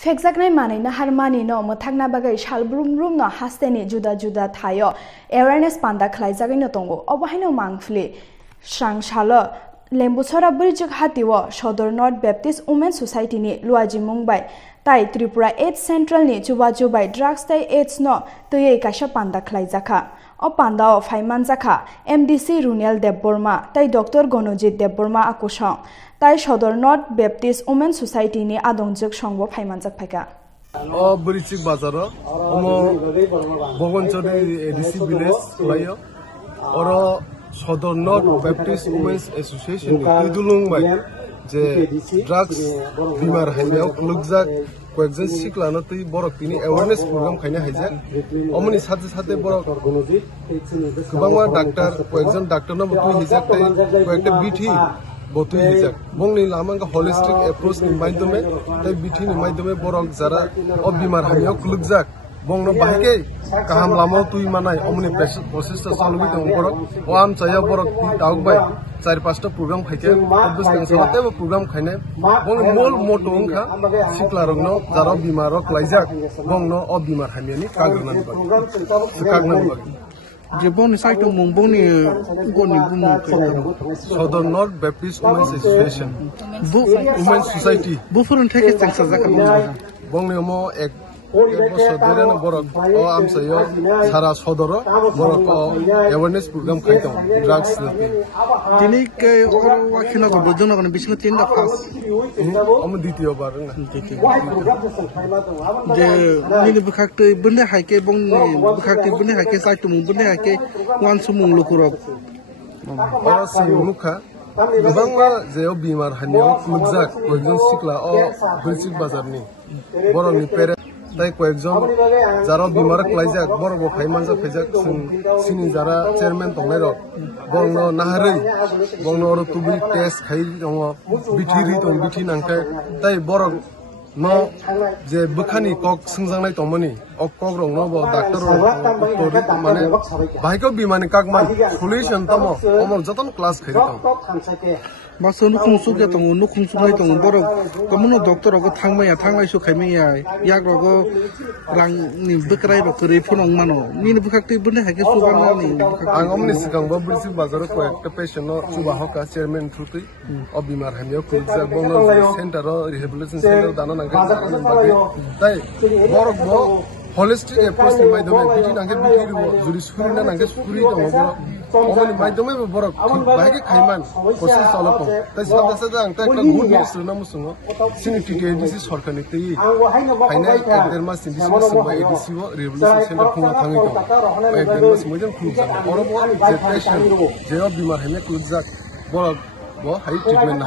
Fekjaknai manai harmani no mothakna bagai shalbrum rum no hasteni juda juda thayo awareness panda khlaijagai no tongo obahaino mangfli sangshalo lembuchora brijak hatiwo Sodor North Baptist Women Society ni luaji mungbai tai Tripura 8 Central ni chuba chubai drugs tai AIDS no tuyei kaisa panda khlaijaka o panda o phaiman jaka MDC Runel Debborma tai Dr Gonojit Debborma akusong tai Sodor North Baptist Women Society ni adongjak songbo phaimanjak phaika o brijik bazaro omo bogonchori ADC village layo oro Sodor North Baptist Women's Association tudulungbai je drugs bimar hayaw lugjak কয়েকজন শিখলানো তুই বরক তিনি awareness programme খাইনা hijack অমনি সাথে সাথে বরক গোবাংমা doctor কয়েকজন doctor না বতুই হিজাক তাই কয়েকটা বিঠি বতুই হিজাক বংনি লামাঙ্গা হোলিস্টিক অ্যাপ্রোচ নি মাধ্যমে তাই বিঠি নি মাধ্যমে বরক যারা অ বিমার হাইয়াw খুলুকজাক বংনো বাহিকে কাহাম লামাও তুই মানাই অমনি প্রসেসটা চালুই দং বরক ও আম চাইয়া বরক তুই তাউকবাই 4-5টা প্রোগ্রাম খাইকে বুঝতেন সাথে প্রোগ্রাম খাইনে বং মূল মোটো ওংখা শিখলারংনো যারা বিমারক লাইজাক বংনো অ বিমার হাইয়ানি কাগনানি বাগি যে বনি সাইটো মুংবনি গনি বুমু Sodor North Baptist Women's Association Women's Society বুফুরন থেকে চেংসা জাকা বংনি ওমো এক বছর ধরে বরক ও আমসাইও সারা সদর বরক অ্যাওয়ারনেস প্রোগ্রাম খাইতাম ড্রাগস তিনি কে ওয়াখিনা গো বজনা গনি বিষ্ণু তিনটা পাস আমি দ্বিতীয়বার যে নিনি বুখাকতে বনে হাইকে বং বুখাকতে বনে হাইকে সাইতো মুং বনে হাইকে ওয়ান সুমুং লুকুরক ওরা সিমুখা गोबांमा जेयाव बिमार हानियाव खुलुकजाक कয়েকজন सिखला अ बृचिक बाजारनि बरनि पेरे তাই কয়েকজন যারা বিমারক লাইজাক বড় বড় ফাইমানজা ফেজাক সিনি যারা চেয়ারম্যান তংনাইর বংন নাহারৈ বংন অর তুবি টেস্ট খাই দङ বিঠিরি দङ বিঠি নাংকে তাই বড় ন যে বখানি কক संजांनाय तमनि अ কক रंग न डाक्टर माने बाइक बिमानि काकमान सल्यूशन तम अमर जतन क्लास खाइ दङ बासो नुखुंसु के दङ नुखुंसु नै दङ बर कमनो डॉक्टर को थांनाय सु खाइमैया याक रगो रां नि बक्राय रकरै फुनंग मानो निनि बुखाक्ति बने हाके सुबांनानि आं अमनि सिगांबो ब्रिजिक बाजाराव कयेकटा पेशेन्ट न सुबा हका चेयरमैन थ्रुतै अ बिमार हानियाव खुलजा बंग सेन्टर रिहेबिलिटेशन सेन्टर दाना नांगै ताई बरक बो holistic approach ni maidome biti nangke biti ro juri suri na nangke suri dong boro omani maidome borok bahage khaiman process chalako tai sada sada ang ta ekta good news na musungo sini TTDC sorkani tei haina ekder mas sindi sumba ADC wo revolution center khunga thangi to ekder mas mojen khunja oro bo je patient je bimar hame khunjak borok bo high treatment na